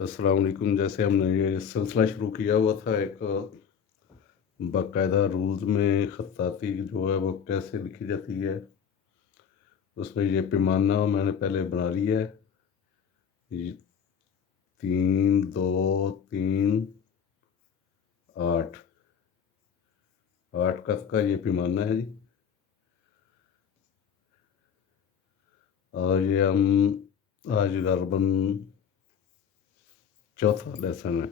अस्सलाम वालेकुम। जैसे हमने ये सिलसिला शुरू किया हुआ था एक बाकायदा रूल्स में ख़त्ताती जो है वो कैसे लिखी जाती है, उसमें ये पैमाना मैंने पहले बना लिया है। ये 3 2 3 8 8 गज का ये पैमाना है जी। और ये हम आज गलबन चौथा लेसन है।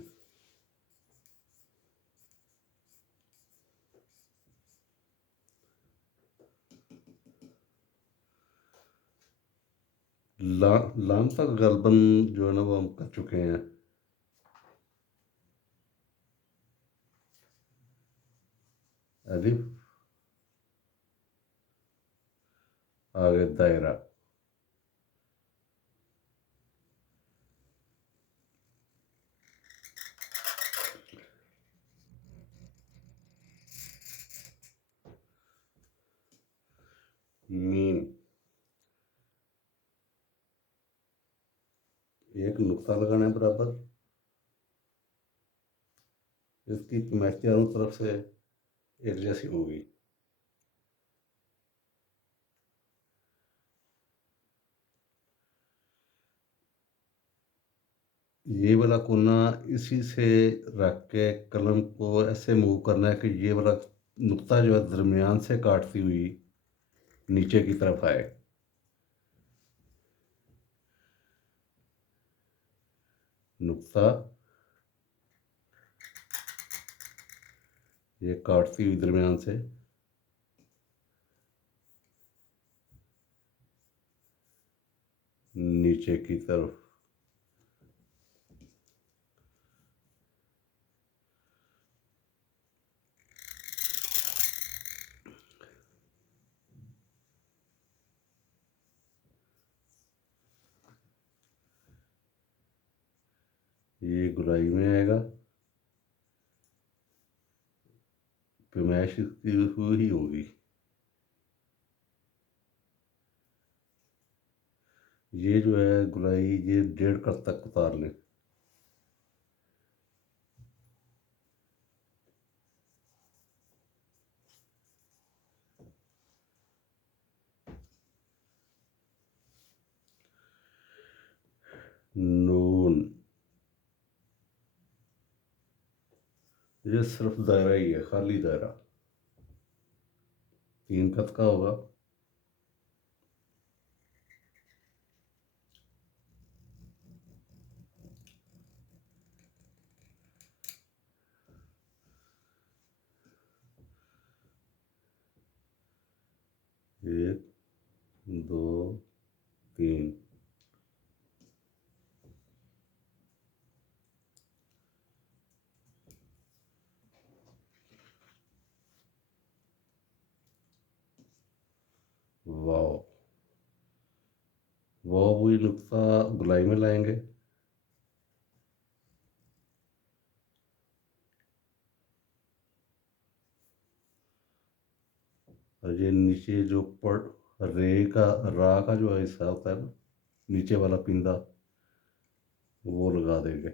लाम तक गलबन जो है ना वो हम कर चुके हैं। अलिफ, आगे दायरा। मीम, एक नुक्ता लगाना है बराबर। इसकी पैमाइश चारों तरफ से एक जैसी होगी। ये वाला कोना इसी से रख के कलम को ऐसे मूव करना है कि ये वाला नुक्ता जो है दरमियान से काटती हुई नीचे की तरफ आए। नुक्ता ये काटती हुई दरमियान से नीचे की तरफ। ये गुलाई में आएगा, पैमाइश की हुई ही होगी। ये जो है गुलाई ये 1.5 गज तक उतार लें। नून, ये सिर्फ दायरा ही है, खाली दायरा 3 गज का होगा। एक, दो, तीन। वाह, वही नुक्ता गुलाई में लाएंगे। और ये नीचे जो पड़ रे का रा का जो हिस्सा होता है ना, नीचे वाला पिंदा, वो लगा देंगे।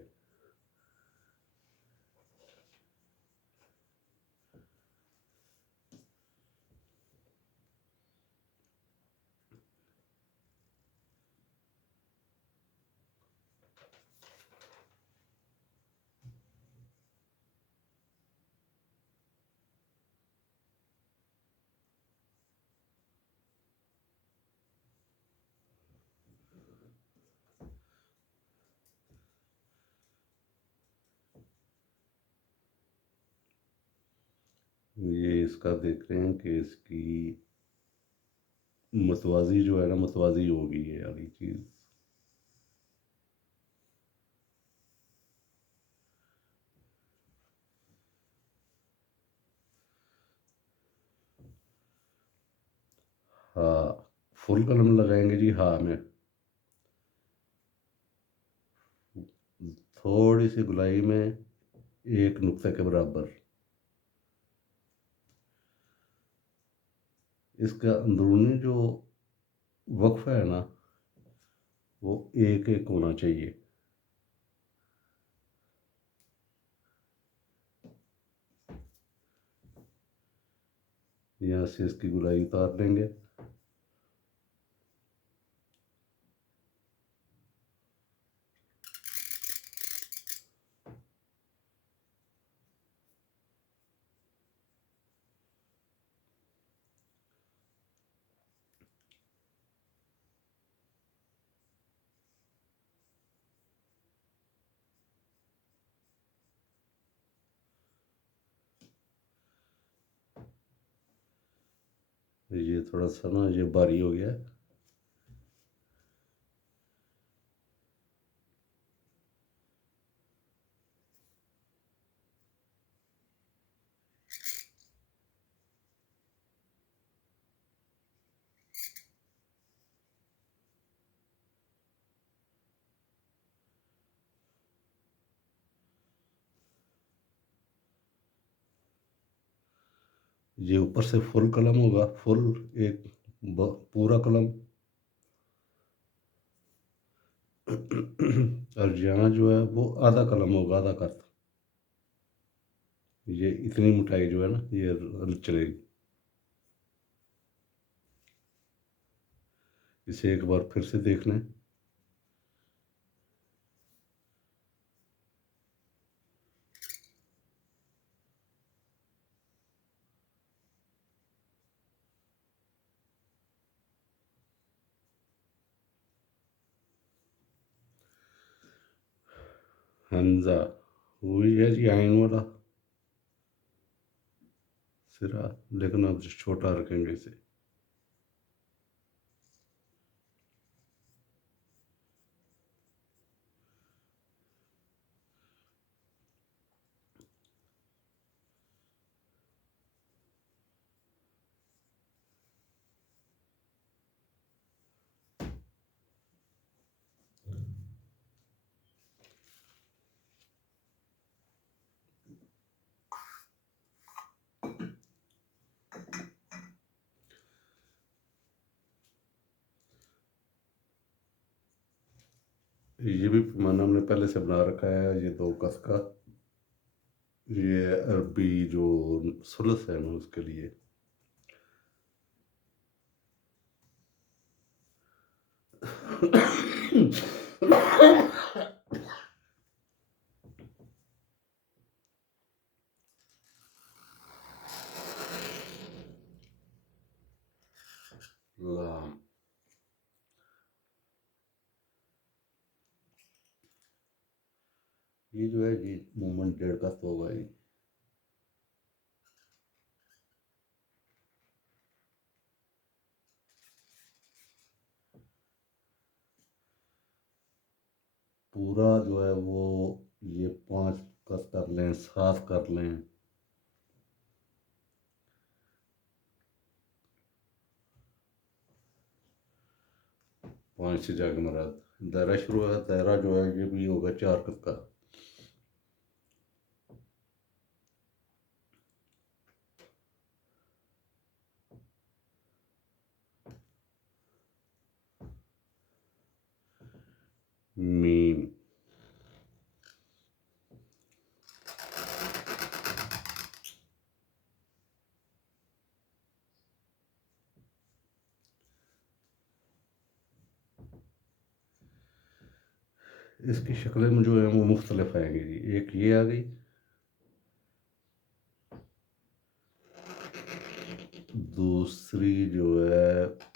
ये इसका देख रहे हैं कि इसकी मतवाजी जो है ना, मतवाजी होगी ये वाली चीज़। हाँ, फुल कलम लगाएंगे जी। हाँ में थोड़ी सी गुलाई में एक नुक्ते के बराबर। इसका अंदरूनी जो वक्फ है ना, वो एक एक होना चाहिए। यहाँ से इसकी गुलाई उतार लेंगे। ये थोड़ा सा ना ये भारी हो गया। ये ऊपर से फुल कलम होगा, फुल एक पूरा कलम। और यहाँ जो है वो आधा कलम होगा, आधा कत। ये इतनी मोटाई जो है ना ये चलेगी। इसे एक बार फिर से देख लें। हमजा वही है जी, आयन वाला सिरा, लेकिन अब छोटा रखेंगे इसे। ये भी पैमाना हमने पहले से बना रखा है, ये 2 गज का। ये अरबी जो सुलस है ना उसके लिए। लाम ये जो है ये मूवमेंट 1.5 गज होगा ये। पूरा जो है वो ये 5 गज कर लें, 7 कर लें। 5 से जाके मुराद दायरा शुरू है। दायरा जो है ये भी होगा 4 गज का। मीम इसकी शक्लें जो है वो मुख्तलिफ आएंगी जी। एक ये आ गई, दूसरी जो है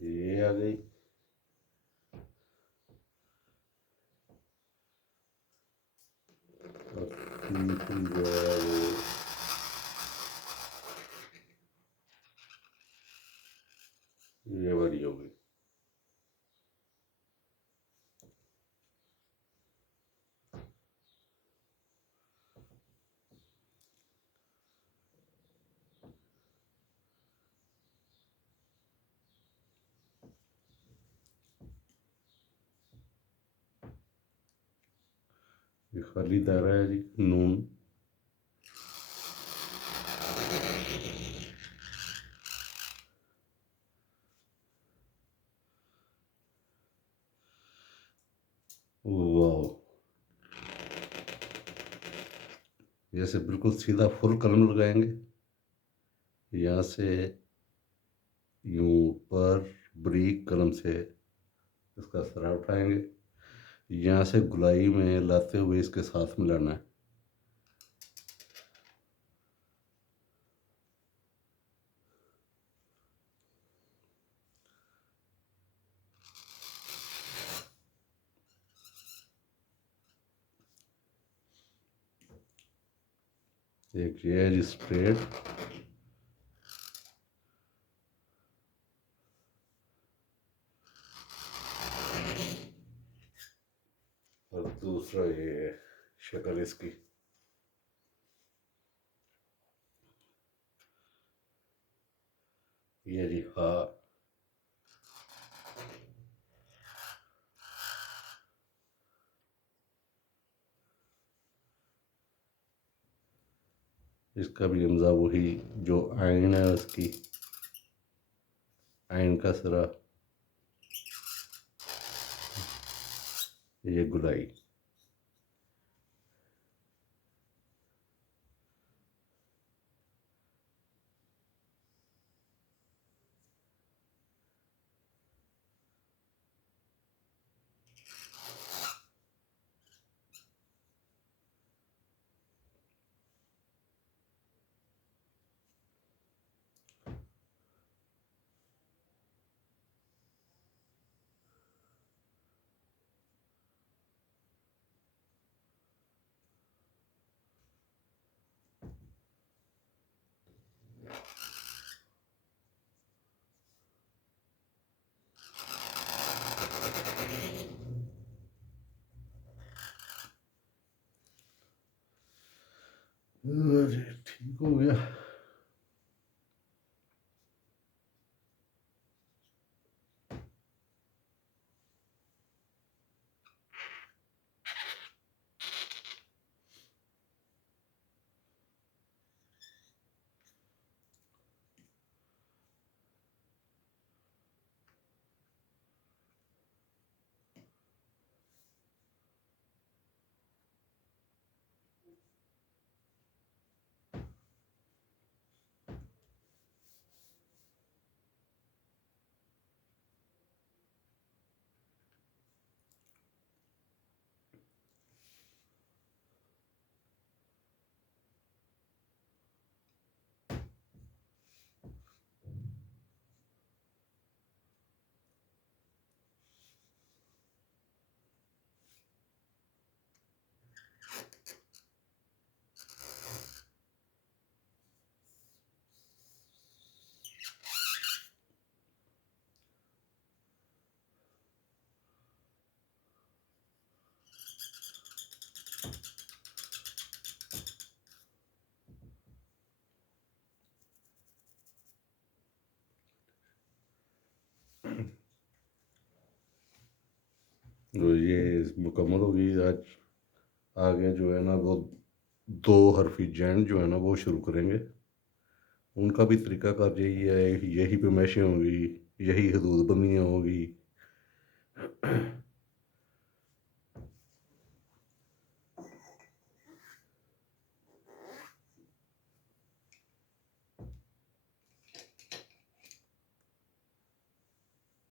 ये आ गई, और तीसरी जो है वो ये वाली हो गई। ये खाली दायरा है जी, नून। वाह, जैसे बिल्कुल सीधा फुल कलम लगाएंगे, यहाँ से यूं ऊपर ब्रीक कलम से इसका सरा उठाएंगे, यहाँ से गुलाई में लाते हुए इसके साथ मिलाना है। एक ये है जी स्ट्रेट, और दूसरा ये है शक्ल इसकी। ये जी हाँ, इसका भी इम्जा वही जो आइन है उसकी, आइन का सरा, ये गुलाई। अरे ठीक हो गया। तो ये मुकम्मल होगी आज। आगे जो है ना वो दो हरफी जैन जो है ना वो शुरू करेंगे। उनका भी तरीका कार यही है, यही पेमाइशें होंगी, यही हदूद बंदियाँ होगी।